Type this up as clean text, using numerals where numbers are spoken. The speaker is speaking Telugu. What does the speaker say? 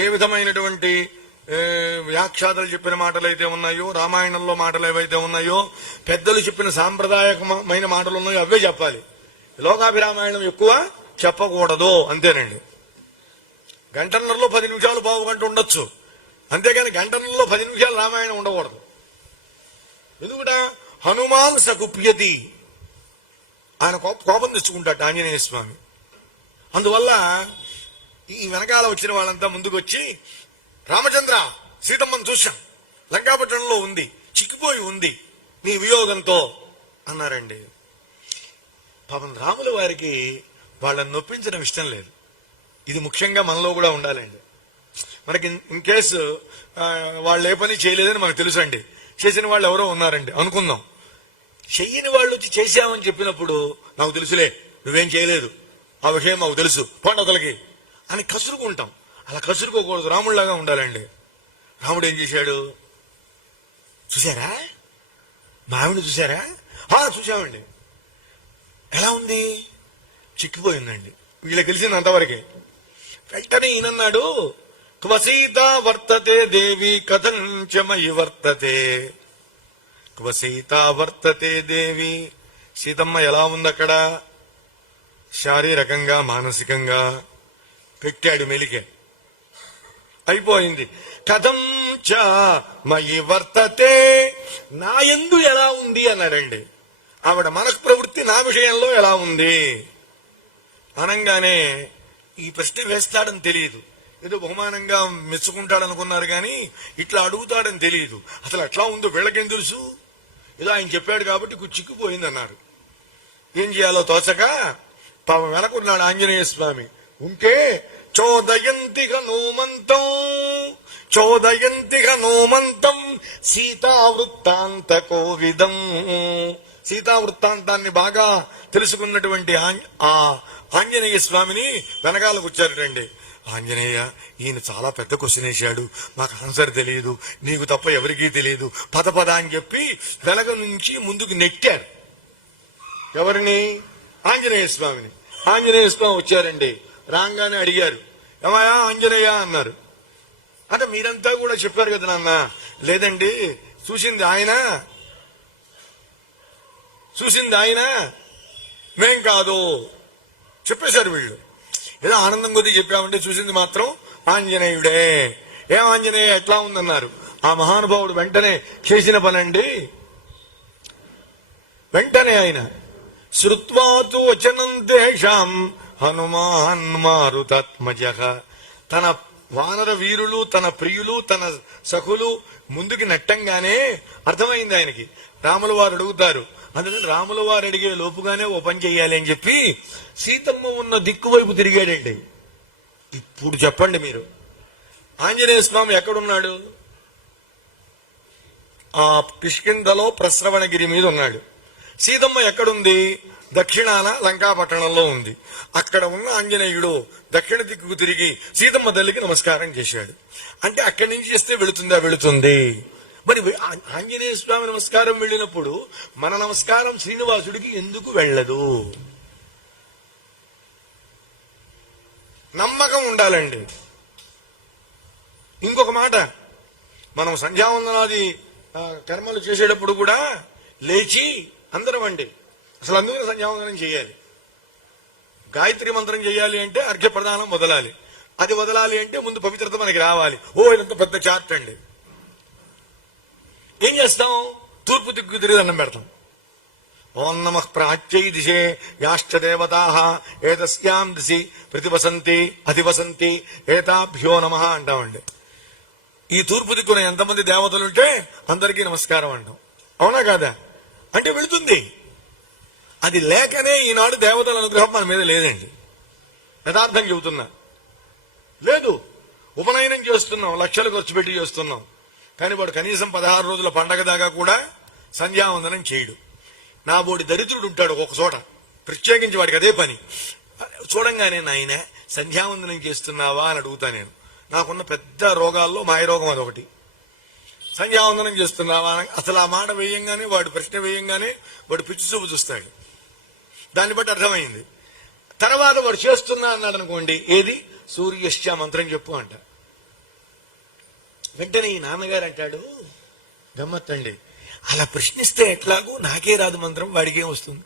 ఏ విధమైనటువంటి వ్యాఖ్యాతలు చెప్పిన మాటలు అయితే ఉన్నాయో, రామాయణంలో మాటలు ఏవైతే ఉన్నాయో, పెద్దలు చెప్పిన సాంప్రదాయకమైన మాటలు ఉన్నాయో అవే చెప్పాలి. లోకాభిరామాయణం ఎక్కువ చెప్పకూడదు, అంతేనండి. గంటన్నరలో 10 నిమిషాలు పావు గంట ఉండొచ్చు, అంతేగాని గంటన్నరలో 10 నిమిషాలు రామాయణం ఉండకూడదు. ఎందుకంట హనుమాన్ సకుప్యతి, ఆయన కోపం తెచ్చుకుంటాడు ఆంజనేయ స్వామి. అందువల్ల ఈ వెనకాల వచ్చిన వాళ్ళంతా ముందుకు వచ్చి, రామచంద్ర సీతమ్మను చూశాం, లంకాపట్టణంలో ఉంది, చిక్కిపోయి ఉంది నీ వియోగంతో అన్నారండి. పాపం రాముల వారికి వాళ్ళని నొప్పించడం ఇష్టం లేదు. ఇది ముఖ్యంగా మనలో కూడా ఉండాలండి. మనకి ఇన్ కేసు వాళ్ళు ఏ పని చేయలేదని మనకు తెలుసు అండి, చేసిన వాళ్ళు ఎవరో ఉన్నారండి అనుకుందాం. చెయ్యని వాళ్ళు వచ్చి చేశామని చెప్పినప్పుడు, నాకు తెలుసులే నువ్వేం చేయలేదు, ఆ విషయం మాకు తెలుసు, పండగలకి అని కసురుకుంటాం. అలా కసురుకోకూడదు, రాముడిలాగా ఉండాలండి. రాముడు ఏం చేశాడు చూసారా? మావిని చూసారా? చూసామండి. ఎలా ఉంది? చిక్కిపోయిందండి. వీళ్ళకి తెలిసింది అంతవరకే. వెంటనే ఈయనన్నాడు, క్వసీత వర్తతే దేవి కథంచమయి వర్తతే. క్వసీత వర్తతే దేవి, సీతమ్మ ఎలా ఉంది అక్కడ? శారీరకంగా మానసికంగా పెట్టాడు మెలికే, అయిపోయింది. కథం చ మయి వర్తతే, నా యందు ఎలా ఉంది అన్నాడండి. ఆవిడ మనసు ప్రవృత్తి నా విషయంలో ఎలా ఉంది అనంగానే ఈ ప్రశ్న వేస్తాడని తెలియదు. ఏదో బహుమానంగా మెచ్చుకుంటాడనుకున్నారు కానీ ఇట్లా అడుగుతాడని తెలియదు. అసలు ఎట్లా ఉందో వీళ్ళకేం తెలుసు? ఏదో ఆయన చెప్పాడు కాబట్టి చిక్కుపోయింది అన్నారు. ఏం చేయాలో తోచక పాపం వెనకున్నాడు ఆంజనేయ స్వామి. ఉంటే చోదయంతిగ నోమంతం సీతావృత్తాంత కోవిదం. సీతావృత్తాంతాన్ని బాగా తెలుసుకున్నటువంటి ఆంజనేయ స్వామిని వెనకాలకు వచ్చారటండి. ఆంజనేయ, ఈయన చాలా పెద్ద క్వశ్చన్ వేశాడు, మాకు ఆన్సర్ తెలియదు, నీకు తప్ప ఎవరికీ తెలియదు, పద అని చెప్పి వెనక నుంచి ముందుకు నెట్టారు. ఎవరిని? ఆంజనేయ స్వామిని. ఆంజనేయ స్వామి వచ్చారండి. రాగానే అడిగారు, ఏమయ్యా ఆంజనేయ అన్నారు. అంటే మీరంతా కూడా చెప్పారు కదా నాన్న. లేదండి, చూసింది ఆయన మేం కాదు చెప్పేశారు వీళ్ళు. ఏదో ఆనందం కొద్ది చెప్పామంటే చూసింది మాత్రం ఆంజనేయుడే. ఏం ఆంజనేయ ఎట్లా ఉందన్నారు. ఆ మహానుభావుడు వెంటనే చేసిన పనండి. వెంటనే ఆయన శ్రుత్వాతు వచనం తేషాం హనుమాన్ మారుతాత్మజః, తన వానర వీరులు, తన ప్రియులు, తన సఖులు ముందుకి నెట్టంగానే అర్థమైంది ఆయనకి. రాముల వారు అడుగుతారు, అందుకని రాముల వారు అడిగే లోపుగానే ఓ పని చెయ్యాలి అని చెప్పి సీతమ్మ ఉన్న దిక్కు వైపు తిరిగాడండి. ఇప్పుడు చెప్పండి మీరు, ఆంజనేయ స్వామి ఎక్కడున్నాడు? ఆ కిష్కింధలో ప్రస్రవణగిరి మీద ఉన్నాడు. సీతమ్మ ఎక్కడుంది? దక్షిణాన లంకాపట్టణంలో ఉంది. అక్కడ ఉన్న ఆంజనేయుడు దక్షిణ దిక్కుకు తిరిగి సీతమ్మ తల్లికి నమస్కారం చేశాడు. అంటే అక్కడి నుంచి చేస్తే వెళుతుందా? వెళుతుంది. మరి ఆంజనేయ స్వామి నమస్కారం వెళ్ళినప్పుడు మన నమస్కారం శ్రీనివాసుడికి ఎందుకు వెళ్ళదు? నమ్మకం ఉండాలండి. ఇంకొక మాట, మనం సంధ్యావందనాది కర్మలు చేసేటప్పుడు కూడా లేచి అందరం అండి, అసలు అందుకని సంధ్యావందనం చేయాలి. గాయత్రి మంత్రం చేయాలి అంటే అర్ఘ్య ప్రదానం వదలాలి. అది వదలాలి అంటే ముందు పవిత్రత మనకి రావాలి. ఇదంత పెద్ద చార్ట్ అండి. ఏం చేస్తాం? తూర్పు దిక్కు తిరిగి దండం పెడతాం. ఓం నమః ప్రాచ్యై దిశే యాశ్చ దేవతాః ఏతస్యాం దిశి ప్రతివసంతి అధివసంతి ఏతాభ్యో నమః అంటామండి. ఈ తూర్పు దిక్కున ఎంతమంది దేవతలుంటే అందరికీ నమస్కారం అంటాం. అవునా కాదా? అంటే వెళుతుంది. అది లేకనే ఈనాడు దేవతల అనుగ్రహం మన మీద లేదండి. యథార్థం చెబుతున్నా, లేదు. ఉపనయనం చేస్తున్నాం, లక్షలు ఖర్చు పెట్టి చేస్తున్నాం, కానీ వాడు కనీసం 16 రోజుల పండగ దాకా కూడా సంధ్యావందనం చేయడు. నా బోడి దరిద్రుడు ఉంటాడు ఒక చోట, ప్రత్యేకించి వాడికి అదే పని. చూడంగానే నాయన సంధ్యావందనం చేస్తున్నావా అని అడుగుతా నేను. నాకున్న పెద్ద రోగాల్లో మాయరోగం అదొకటి. సంధ్యావందనం చేస్తున్నావా? అసలు ఆ మాట వేయంగానే, వాడు ప్రశ్న వేయంగానే వాడు పిచ్చి చూపు చూస్తాడు. దాన్ని బట్టి అర్థమైంది. తర్వాత వాడు చేస్తున్నా అన్నాడు అనుకోండి, ఏది సూర్యశ్చ మంత్రం చెప్పు అంట. వెంటనే ఈ నాన్నగారు అంటాడు, గమ్మత్తండి, అలా ప్రశ్నిస్తే ఎట్లాగూ నాకే రాదు మంత్రం, వాడికేం వస్తుంది.